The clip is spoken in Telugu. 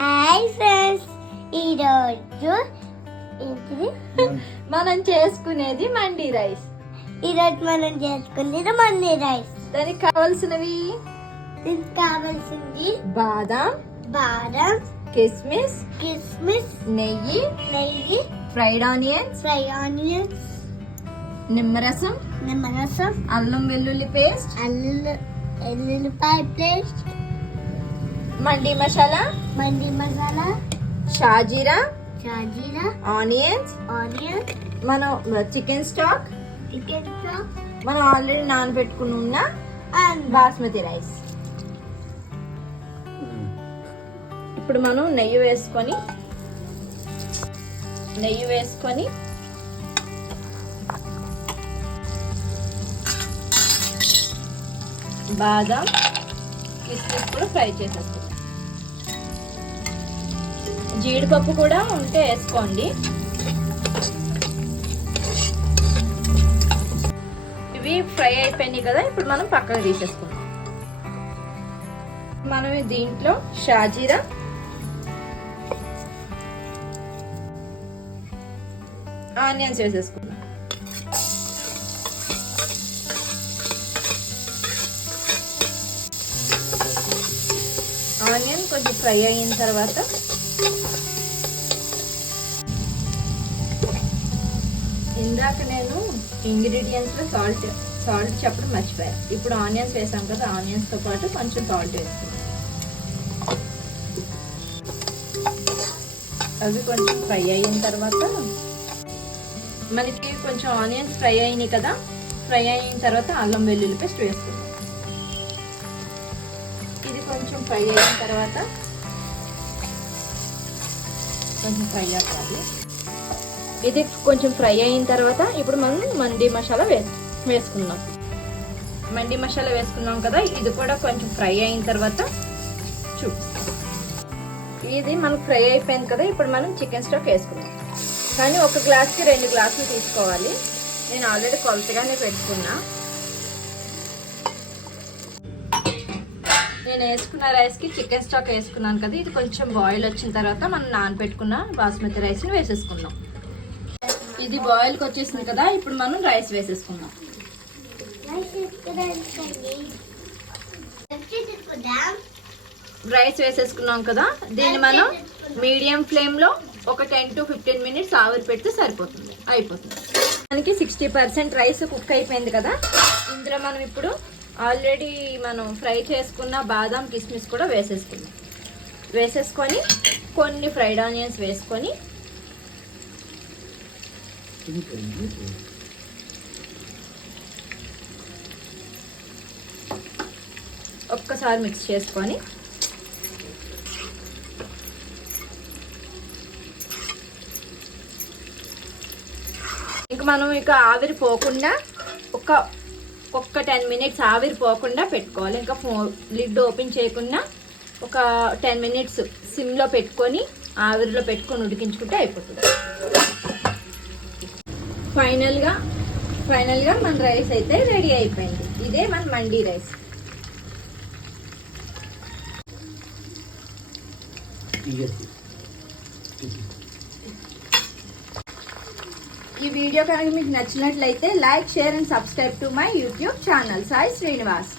హాయ్ ఫ్రెండ్స్, ఈరోజు మనం చేసుకునేది మండీ రైస్. ఈరోజు మనం చేసుకునేది మండీ రైస్. దానికి కావాల్సినవి దీనికి కావాల్సింది బాదం, కిస్మిస్, నెయ్యి, ఫ్రైడ్ ఆనియన్స్, నిమ్మరసం, అల్లం వెల్లుల్లి పేస్ట్, ఎల్లుల్లిపాయ పేస్ట్, మండీ మసాలా, షాజీరా, ఆనియన్స్, మనం చికెన్ స్టాక్, మనం ఆల్రెడీ నానబెట్టుకుని ఉన్న బాస్మతి రైస్. ఇప్పుడు మనం నెయ్యి వేసుకొని బాదం, కిస్మిస్ కూడా ఫ్రై చేసేసుకుందాం. జీడిపప్పు కూడా ఉంటే వేసుకోండి. ఇవి ఫ్రై అయిపోయినాయి కదా, ఇప్పుడు మనం పక్కకు తీసేసుకుందాం. మనం దీంట్లో షాజీరా, ఆనియన్స్ వేసేసుకుందాం. ఆనియన్ కొంచెం ఫ్రై అయిన తర్వాత ఇందాక నేను ఇంగ్రీడియంట్స్ లో సాల్ట్ చెప్పడం మర్చిపోయా. ఇప్పుడు ఆనియన్స్ వేసాం కదా, ఆనియన్స్ తో పాటు కొంచెం సాల్ట్ వేసుకున్నాం. అవి కొంచెం ఫ్రై అయిన తర్వాత మనకి కొంచెం ఆనియన్స్ ఫ్రై అయినాయి కదా, ఫ్రై అయిన తర్వాత అల్లం వెల్లుల్లి పేస్ట్ వేసుకుందాం. ఇది కొంచెం ఫ్రై అయిన తర్వాత ఇది కొంచెం ఫ్రై అయిన తర్వాత ఇప్పుడు మనం మండీ మసాలా వేసుకుందాం. మండీ మసాలా వేసుకున్నాం కదా, ఇది కూడా కొంచెం ఫ్రై అయిన తర్వాత చూపిస్తాం. ఇది మనకు ఫ్రై అయిపోయింది కదా, ఇప్పుడు మనం చికెన్ స్టాక్ వేసుకుందాం. కానీ 1 గ్లాస్కి 2 గ్లాసులు తీసుకోవాలి. నేను ఆల్రెడీ కొలతగానే పెట్టుకున్నా. నేను వేసుకున్న రైస్కి చికెన్ స్టాక్ వేసుకున్నాను కదా, ఇది కొంచెం బాయిల్ వచ్చిన తర్వాత మనం నానబెట్టుకున్న బాస్మతి రైస్ని వేసేసుకుందాం. ఇది బాయిల్కి వచ్చేసింది కదా, ఇప్పుడు మనం రైస్ వేసేసుకుందాం. రైస్ వేసేసుకున్నాం కదా, దీన్ని మనం మీడియం ఫ్లేమ్లో ఒక 10 to 15 మినిట్స్ ఆవిరి పెడితే సరిపోతుంది, అయిపోతుంది. మనకి 60% రైస్ కుక్ అయిపోయింది కదా, ఇందులో మనం ఇప్పుడు ఆల్రెడీ మనం ఫ్రై చేసుకున్న బాదం, కిస్మిస్ కూడా వేసేసుకొని కొన్ని ఫ్రైడ్ ఆనియన్స్ వేసుకొని ఒక్కసారి మిక్స్ చేసుకొని ఇంకా మనం ఆవిరి పోకుండా ఒక్క 10 మినిట్స్ ఆవిరి పోకుండా పెట్టుకోవాలి. ఇంకా లిడ్ ఓపెన్ చేయకుండా ఒక 10 మినిట్స్ సిమ్లో పెట్టుకొని ఆవిరిలో పెట్టుకొని ఉడికించుకుంటే అయిపోతుంది. ఫైనల్గా మన రైస్ అయితే రెడీ అయిపోయింది. ఇదే మన మండీ రైస్. ఈ వీడియో కనుక మీకు నచ్చినట్లయితే like, share and subscribe to my YouTube channel Sai Srinivas.